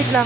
Wait lang.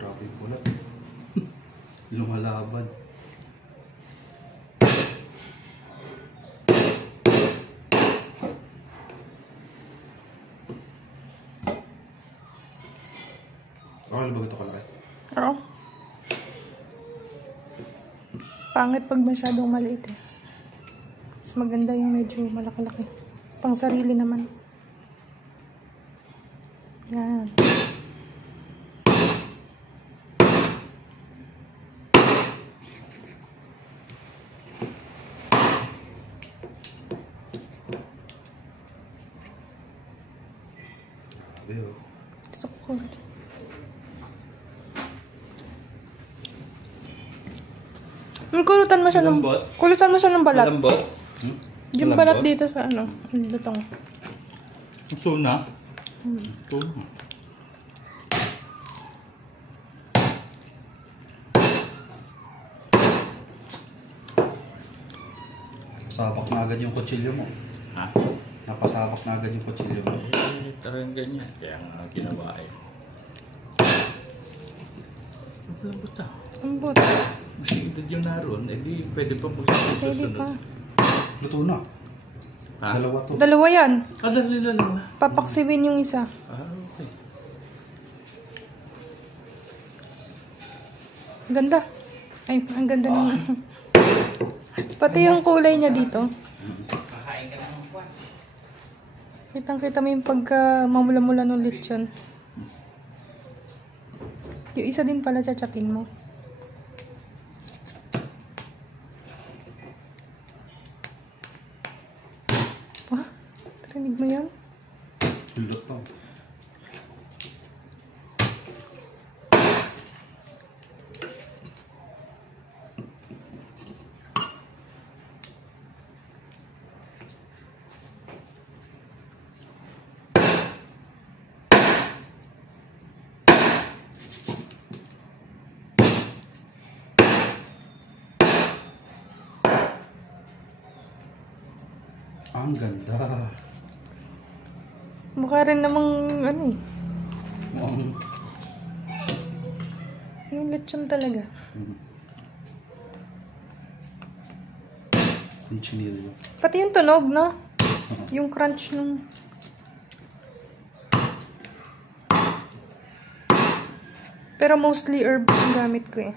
Grabe kulat. Lumalaban. Okay, ba ito kalaki? Oo. Pangit pag masyadong maliit eh. Mas maganda yung medyo malaki-laki. Pang sarili naman. Yan. Grabe oh. So cool. Kulutan mo siya ng Malambot? Kulutan mo siya ng balat. Malambot? Yung balat dito sa ano, lutong. Gusto na? Ito. Napasabak na agad yung kutsilyo mo. Ha? Napasabak na agad yung kutsilyo mo. Talagang ganyan. Kaya nga ginawa eh. Malambot ah. Ambot. Masigdad yung naroon. Eh di pwede pa mag-susunod. Pwede pa. Luto na. Ha? Dalawa to. Dalawa yan. Dali na. Papaksiwin yung isa. Okay. Ganda. Ay, ang ganda ng... Pati yung kulay niya dito. Kitang-kita mo yung pagka mamula-mula ng lechon. Yung isa din pala tsatsapin mo. Wah, tarinig mo yan? Luto. Ang ganda. Mukha rin namang ano eh. Mukhang... Yung lechon talaga. Ang chinilyo. Pati yung tunog, no? Yung crunch nung... Pero mostly herb yung gamit ko eh.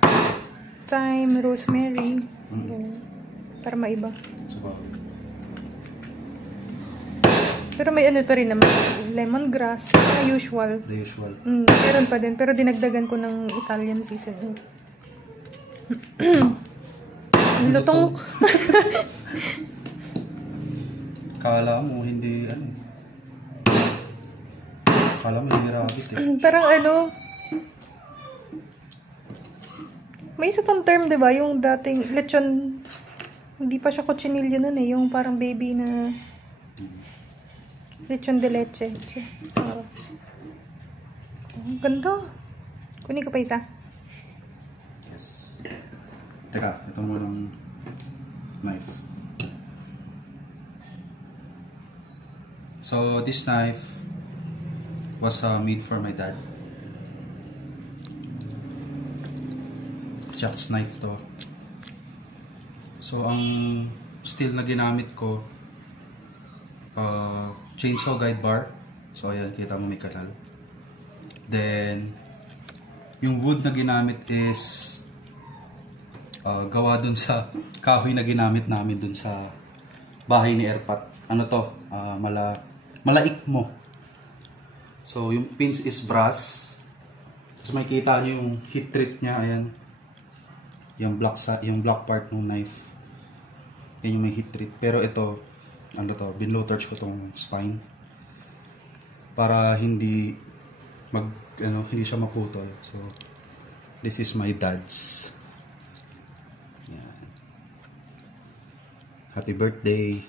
Thyme, rosemary. Ganun. Para maiba. Sabagay. Pero may ano pa rin naman. Lemongrass. Mga usual. The usual. Meron pa din. Pero dinagdagan ko ng Italian seasoning. Lutong. Kala mo hindi ano eh. Kala mo hindi rabbit eh. Parang ano. May isa tong term, di ba? Yung dating lechon. Hindi pa siya kutsinilyo nun eh. Yung parang baby na lechon de leche. Ang ganda. Kunin ko pa isa. Yes. Teka, ito mo ng knife. So, this knife was made for my dad. Jack's knife to. So, ang steel na ginamit ko, chainsaw guide bar. So, ayan, kita mo may kanal. Then, yung wood na ginamit is gawa dun sa kahoy na ginamit namin dun sa bahay ni Erpat. Ano to? Malaik mo. So, yung pins is brass. Tapos makikita nyo yung heat treat niya. Ayan. Yung black part ng knife. Yan yung may heat treat. Pero ito, ano to, binlow torch ko tong spine para hindi hindi siya maputol. So this is my dad's. Yan. Happy birthday.